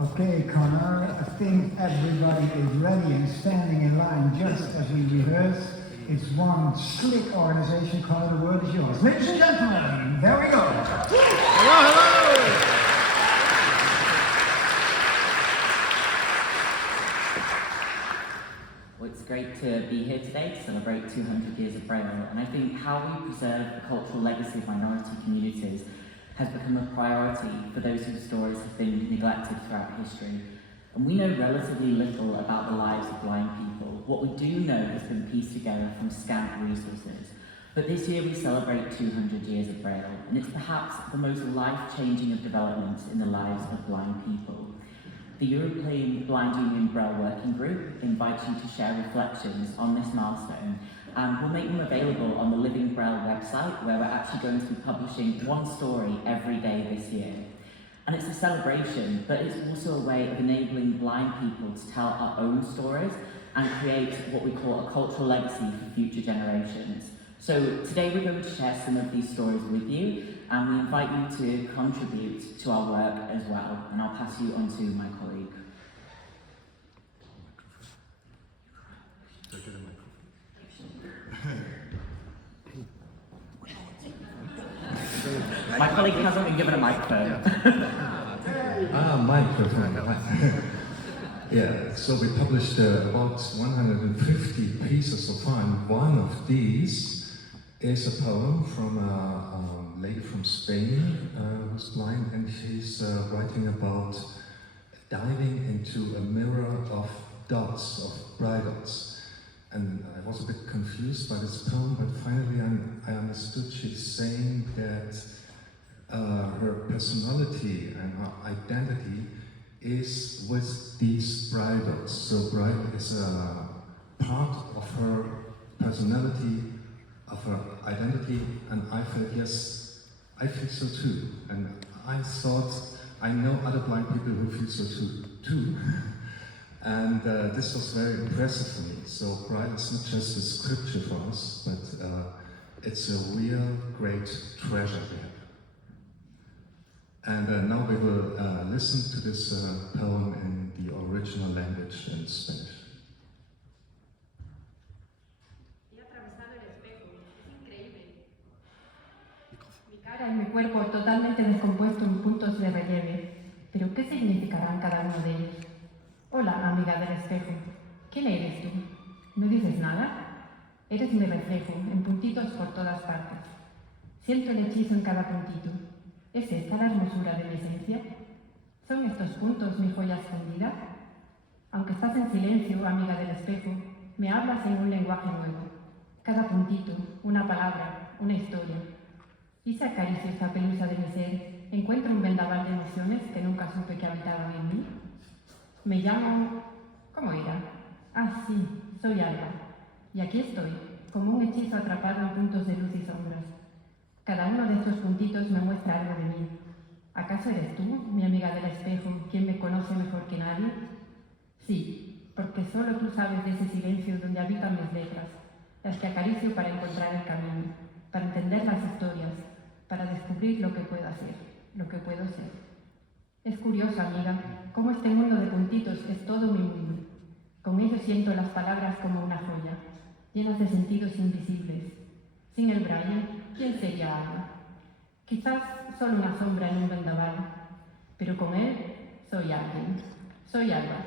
Okay, Connor, I think everybody is ready and standing in line just as we rehearse. It's one slick organization. Connor, the word is yours. Ladies and gentlemen, there we go. Hello, hello! Well, it's great to be here today to celebrate 200 years of Braille, and I think how we preserve the cultural legacy of minority communities has become a priority for those whose stories have been neglected throughout history. And we know relatively little about the lives of blind people. What we do know has been pieced together from scant resources. But this year we celebrate 200 years of Braille, and it's perhaps the most life-changing of developments in the lives of blind people. The European Blind Union Braille Working Group invites you to share reflections on this milestone, and we'll make them available on the Living Braille website, where we're actually going to be publishing one story every day this year. And it's a celebration, but it's also a way of enabling blind people to tell our own stories and create what we call a cultural legacy for future generations. So today we're going to share some of these stories with you, and we invite you to contribute to our work as well. And I'll pass you on to my colleague. My colleague hasn't been given a microphone. Microphone. Yeah, so we published about 150 pieces so far, and one of these is a poem from a lady from Spain who's blind, and she's writing about diving into a mirror of dots, of Braille dots. And I was a bit confused by this poem, but finally I understood she's saying that her personality and her identity is with these Braille dots. So Braille is a part of her personality, of her identity, and I felt, yes, I feel so too. And I thought, I know other blind people who feel so too. And this was very impressive for me. So Braille is not just a scripture for us, but it's a real great treasure we have. And now we will listen to this poem in the original language in Spanish. He atravesado el espejo. Es increíble. Mi cara y mi cuerpo totalmente descompuesto en puntos de relieve. Pero ¿qué significarán cada uno de ellos? Hola, amiga del espejo. ¿Quién eres tú? ¿No dices nada? Eres mi reflejo, en puntitos por todas partes. Siento el hechizo en cada puntito. ¿Es esta la hermosura de mi esencia? ¿Son estos puntos mi joya escondida? Aunque estás en silencio, amiga del espejo, me hablas en un lenguaje nuevo. Cada puntito, una palabra, una historia. Y si acaricio esta pelusa de mi ser, encuentro un vendaval de emociones que nunca supe que habitaban en mí. Me llamo... ¿Cómo era? Ah, sí, soy Alba. Y aquí estoy, como un hechizo atrapado en puntos de luz y sombras. Cada uno de estos puntitos me muestra algo de mí. ¿Acaso eres tú, mi amiga del espejo, quien me conoce mejor que nadie? Sí, porque solo tú sabes de ese silencio donde habitan mis letras, las que acaricio para encontrar el camino, para entender las historias, para descubrir lo que puedo hacer, lo que puedo ser. Es curioso, amiga, cómo este mundo de puntitos es todo mi mundo. Con ellos siento las palabras como una joya, llenas de sentidos invisibles. Sin el Braille, ¿quién sería Alba? Quizás solo una sombra en un vendaval, pero con él soy alguien. Soy Alba,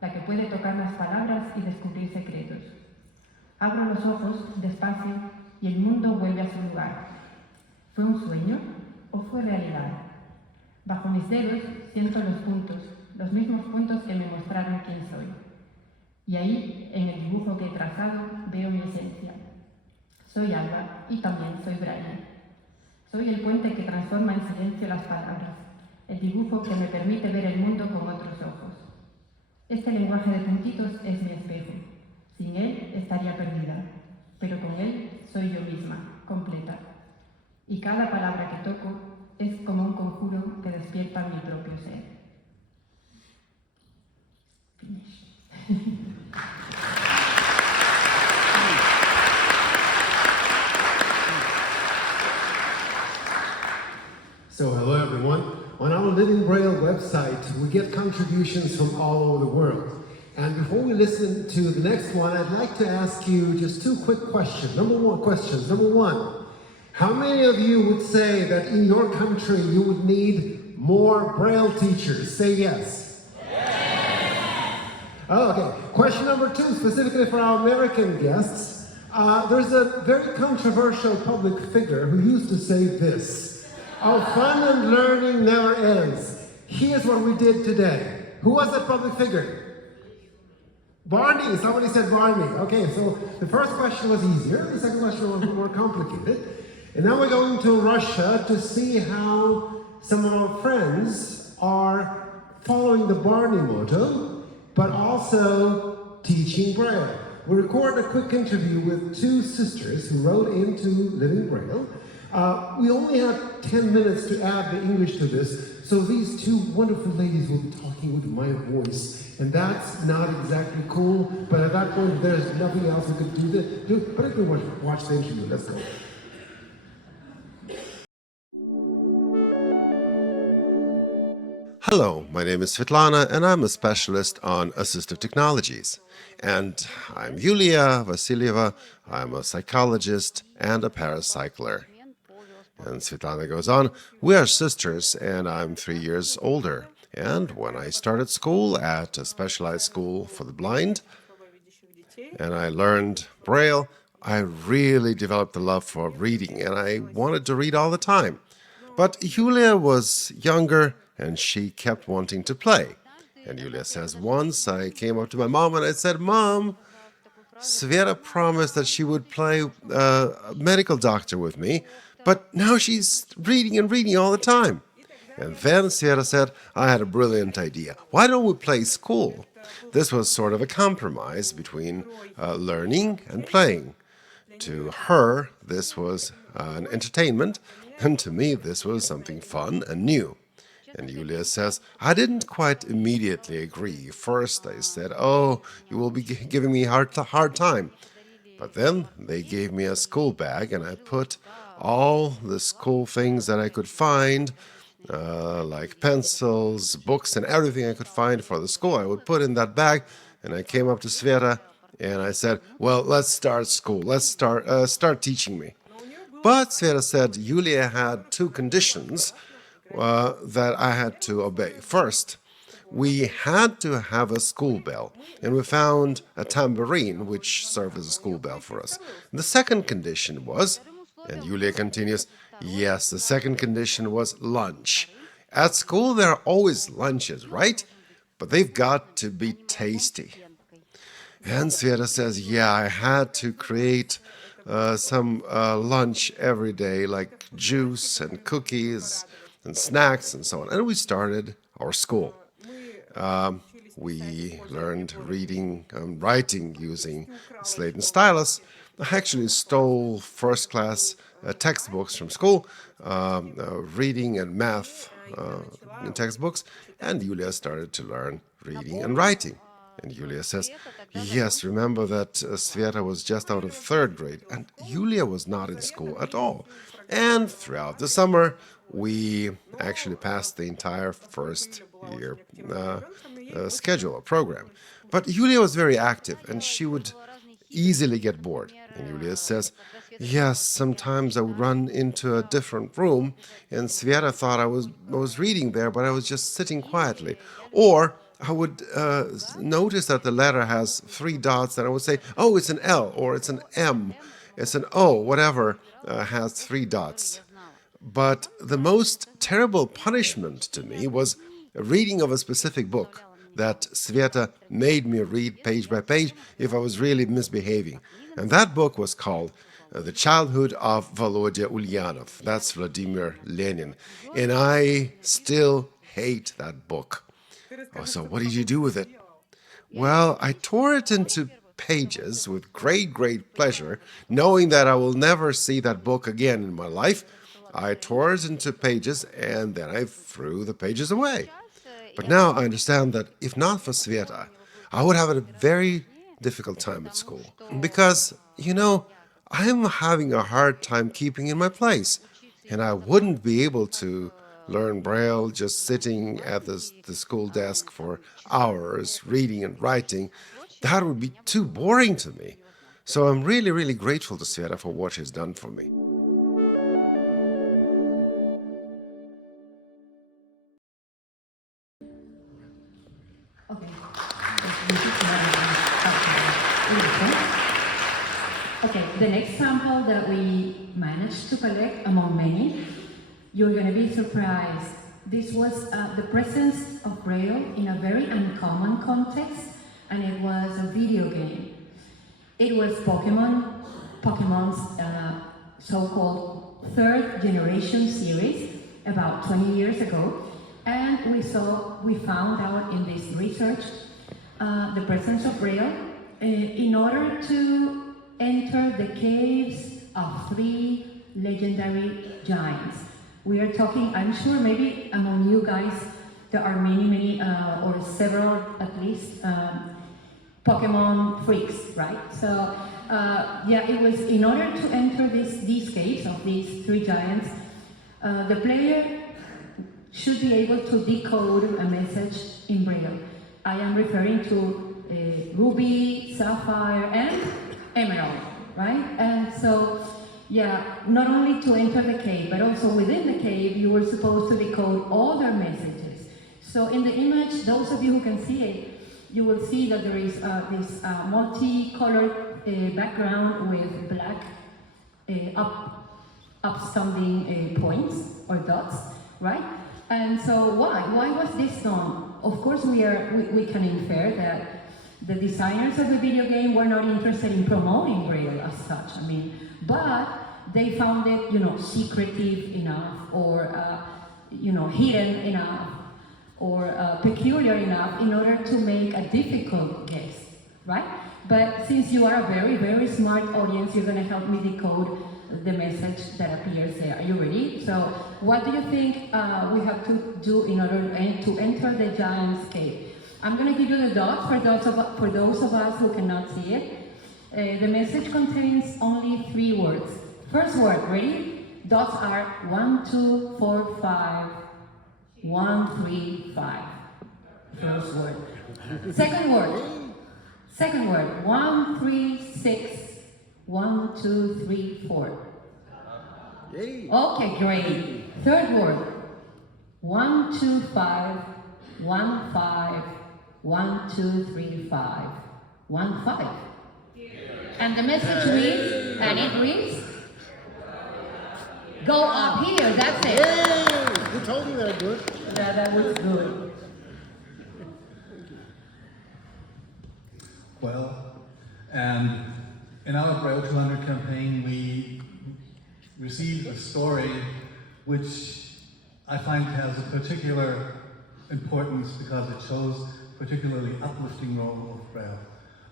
la que puede tocar las palabras y descubrir secretos. Abro los ojos despacio y el mundo vuelve a su lugar. ¿Fue un sueño o fue realidad? Bajo mis dedos siento los puntos, los mismos puntos que me mostraron quién soy. Y ahí, en el dibujo que he trazado, veo mi esencia. Soy Alba y también soy Braille. Soy el puente que transforma en silencio las palabras, el dibujo que me permite ver el mundo con otros ojos. Este lenguaje de puntitos es mi espejo. Sin él estaría perdida, pero con él soy yo misma, completa. Y cada palabra que toco es como un conjuro que despierta mi propio ser. Finish. So hello everyone. On our Living Braille website, we get contributions from all over the world. And before we listen to the next one, I'd like to ask you just two quick questions. Number one, how many of you would say that in your country you would need more Braille teachers? Say yes. Oh, okay. Question number two, specifically for our American guests. There's a very controversial public figure who used to say this: our fun and learning never ends. Here's what we did today. Who was that public figure? Barney. Somebody said Barney. Okay, so the first question was easier. The second question was more complicated. And now we're going to Russia to see how some of our friends are following the Barney motto, but also teaching Braille. We recorded a quick interview with two sisters who wrote into Living Braille. We only have 10 minutes to add the English to this, so these two wonderful ladies will be talking with my voice, and that's not exactly cool, but at that point there's nothing else we could do. But if we watch the interview, let's go. Hello, my name is Svetlana and I'm a specialist on assistive technologies. And I'm Yulia Vasilyeva, I'm a psychologist and a paracycler. And Svetlana goes on, we are sisters and I'm 3 years older. And when I started school at a specialized school for the blind, and I learned Braille, I really developed a love for reading and I wanted to read all the time. But Yulia was younger and she kept wanting to play. And Yulia says, once I came up to my mom and I said, Mom, Sveta promised that she would play a medical doctor with me, but now she's reading and reading all the time. And then Sveta said, I had a brilliant idea. Why don't we play school? This was sort of a compromise between learning and playing. To her, this was an entertainment, and to me, this was something fun and new. And Yulia says, I didn't quite immediately agree. First, I said, oh, you will be giving me a hard time. But then they gave me a school bag, and I put all the school things that I could find, like pencils, books, and everything I could find for the school. I would put in that bag, and I came up to Sveta, and I said, well, let's start school. Let's start teaching me. But Sveta said Yulia had two conditions that I had to obey. First, we had to have a school bell, and we found a tambourine which served as a school bell for us. The second condition was, and Yulia continues, yes, the second condition was lunch. At school there are always lunches, right? But they've got to be tasty. And Sveta says, yeah, I had to create some lunch every day, like juice and cookies and snacks and so on. And we started our school. We learned reading and writing using slate and stylus. I actually stole first-class textbooks from school, reading and math textbooks, and Yulia started to learn reading and writing. And Yulia says, yes, remember that Sveta was just out of third grade, and Yulia was not in school at all. And throughout the summer, we actually passed the entire first year schedule or program. But Yulia was very active, and she would easily get bored. And Yulia says, yes, sometimes I would run into a different room, and Sveta thought I was reading there, but I was just sitting quietly. Or I would notice that the letter has 3 dots, and I would say, oh, it's an L, or it's an M, it's an O, whatever has 3 dots. But the most terrible punishment to me was a reading of a specific book that Sveta made me read page by page if I was really misbehaving. And that book was called The Childhood of Volodya Ulyanov. That's Vladimir Lenin. And I still hate that book. Oh, so what did you do with it? Well, I tore it into pages with great pleasure, knowing that I will never see that book again in my life. I tore it into pages and then I threw the pages away. But now I understand that if not for Sveta, I would have a very difficult time at school. Because, I'm having a hard time keeping in my place. And I wouldn't be able to learn Braille just sitting at the school desk for hours, reading and writing, that would be too boring to me. So I'm really, really grateful to Sveta for what she's done for me. Okay. Okay, the next sample that we managed to collect among many, you're going to be surprised. This was the presence of Braille in a very uncommon context, and it was a video game. It was Pokemon's so-called third generation series about 20 years ago, and we found out in this research the presence of Braille in order to enter the caves of 3 legendary giants. We are talking, I'm sure maybe among you guys there are many or several at least Pokemon freaks, right? So yeah, it was in order to enter these caves of these 3 giants, the player should be able to decode a message in Braille. I am referring to Ruby, Sapphire, and Emerald, right? And so, yeah, not only to enter the cave, but also within the cave, you were supposed to decode all their messages. So in the image, those of you who can see it, you will see that there is this multicolored background with black upstanding points or dots, right? And so why was this done? Of course, we can infer that the designers of the video game were not interested in promoting Braille as such. I mean, but they found it, secretive enough, or hidden enough, or peculiar enough in order to make a difficult guess, right? But since you are a very, very smart audience, you're going to help me decode the message that appears there. Are you ready? So, what do you think we have to do in order to enter the giant's cave? I'm going to give you the dots for those of us who cannot see it. The message contains only 3 words. First word, ready? Dots are 1, 2, 4, 5. 1, 3, 5. First word. Second word. 1, 3, 6. 1, 2, 3, 4. Okay, great. Third word. 1, 2, 5. 1, 5. 1, 2, 3, 5. 1, 5. And the message reads, and it reads, go up here, that's it. Yay! Who told you that good? That was good. Well, and in our Braille 200 campaign, we received a story which I find has a particular importance because it shows a particularly uplifting role of Braille.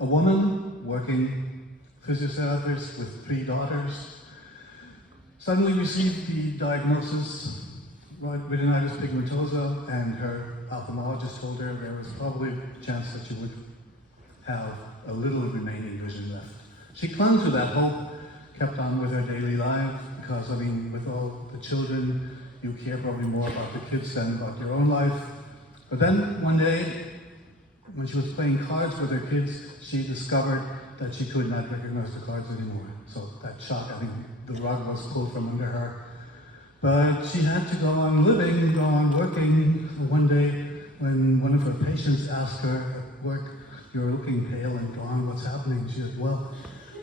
A woman working physiotherapist with 3 daughters suddenly received the diagnosis retinitis pigmentosa, and her ophthalmologist told her there was probably a chance that she would have a little remaining vision left. She clung to that hope, kept on with her daily life, because, I mean, with all the children, you care probably more about the kids than about your own life. But then, one day, when she was playing cards with her kids, she discovered that she could not recognize the cards anymore. So that shock, I think the rug was pulled from under her. But she had to go on living, go on working. One day, when one of her patients asked her at work, "You're looking pale and drawn, what's happening?" She said, "Well,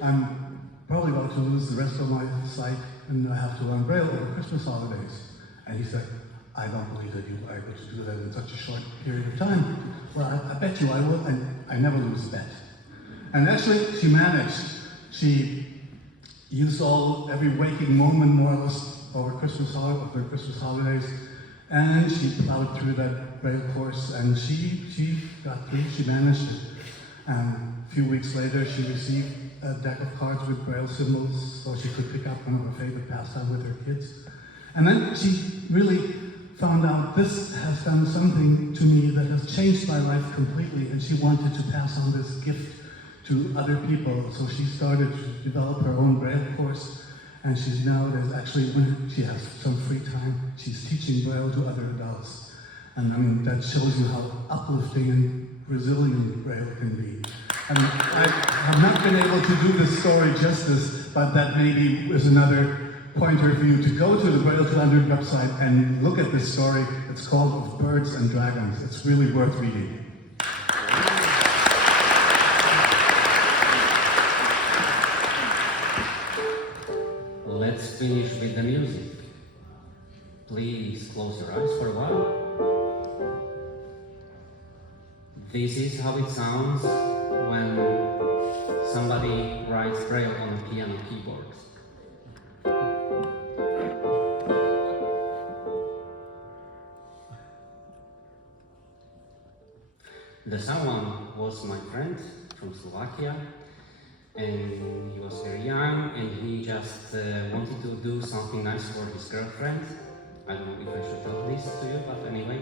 I'm probably about to lose the rest of my sight, and I have to learn Braille over Christmas holidays." And he said, "I don't believe that you are able to do that in such a short period of time." "Well, I bet you I will, and I never lose a bet." And actually, she managed. She used every waking moment, more or less, over the Christmas holidays, and she plowed through that Braille course, and she got through, she managed it. And a few weeks later, she received a deck of cards with Braille symbols, so she could pick up one of her favorite pastimes with her kids. And then she really found out, this has done something to me that has changed my life completely, and she wanted to pass on this gift to other people. So she started to develop her own Braille course, And she's nowadays, actually, when she has some free time, she's teaching Braille to other adults. And I mean, that shows you how uplifting and resilient Braille can be. I mean, I have not been able to do this story justice, but that maybe is another pointer for you to go to the Braille 200 website and look at this story. It's called Of Birds and Dragons. It's really worth reading. Let's finish with the music. Please close your eyes for a while. This is how it sounds when somebody writes Braille on a piano keyboard. The someone was my friend from Slovakia, and he was very young, and he just wanted to do something nice for his girlfriend. I don't know if I should tell this to you, but anyway.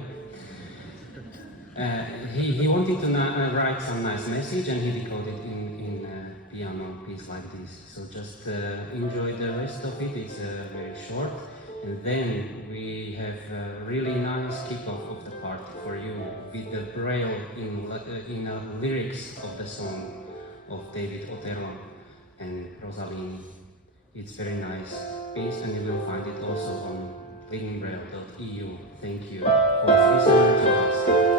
He wanted to write some nice message, and he decoded in a piano piece like this. So just enjoy the rest of it. It's very short, and then we have a really nice kickoff of the part for you with the Braille in lyrics of the song of David Otero and Rosalini. It's very nice piece, and you will find it also on learningbraille.eu. Thank you for listening to us.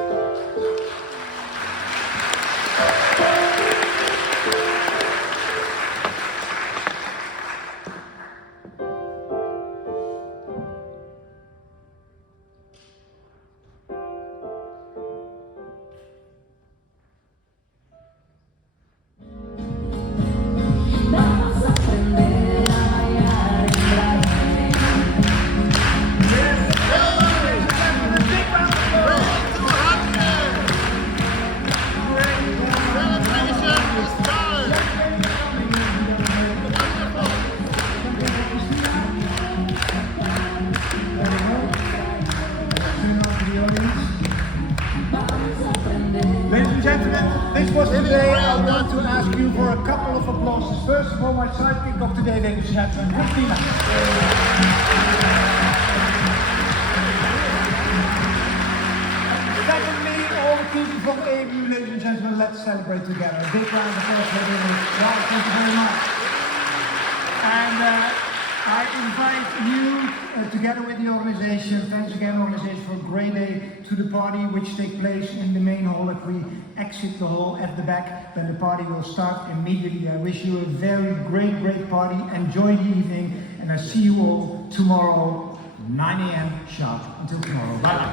This was today. I want to ask you for a couple of applauses. First of all, my sidekick of today, ladies and gentlemen, Christina. Secondly, all the people from AMU, ladies and gentlemen, let's celebrate together. A big round of applause for them. Wow, thank you very much. And I invite you, together with the organization, thanks again organization for a great day, to the party which takes place in the main hall. If we exit the hall at the back, then the party will start immediately. I wish you a very great party. Enjoy the evening, and I see you all tomorrow, 9 a.m. sharp. Until tomorrow. Bye.